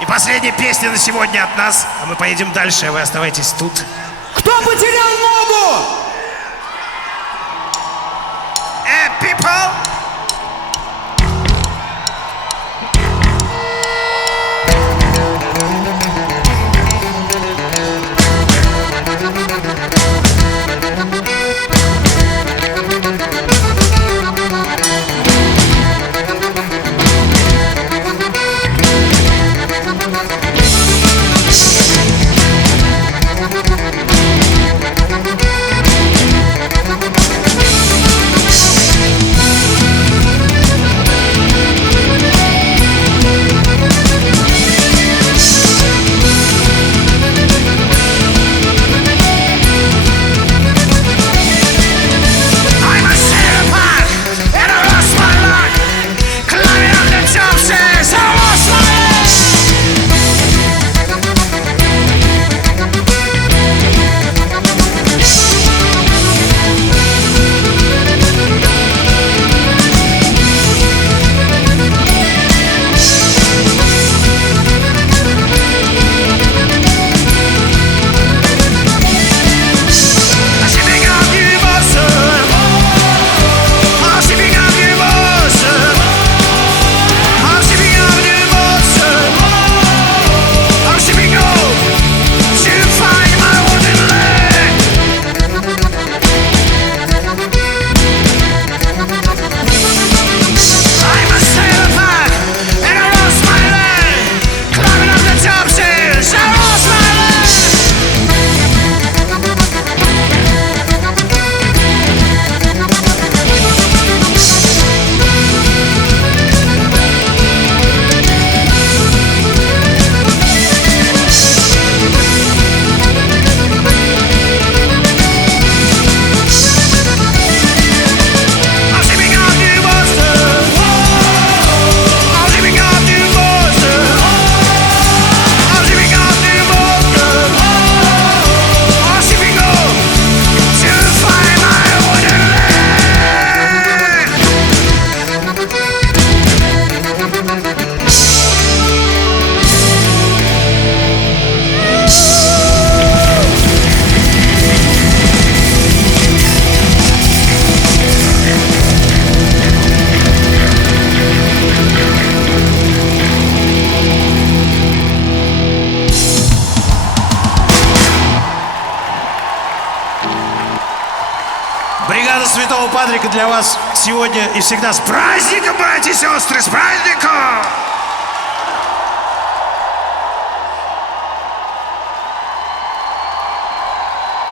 И последняя песня на сегодня от нас, а мы поедем дальше, а вы оставайтесь тут. Кто потерял ногу? People! Бригада Святого Патрика для вас сегодня и всегда с праздником, братья и сестры, с праздником!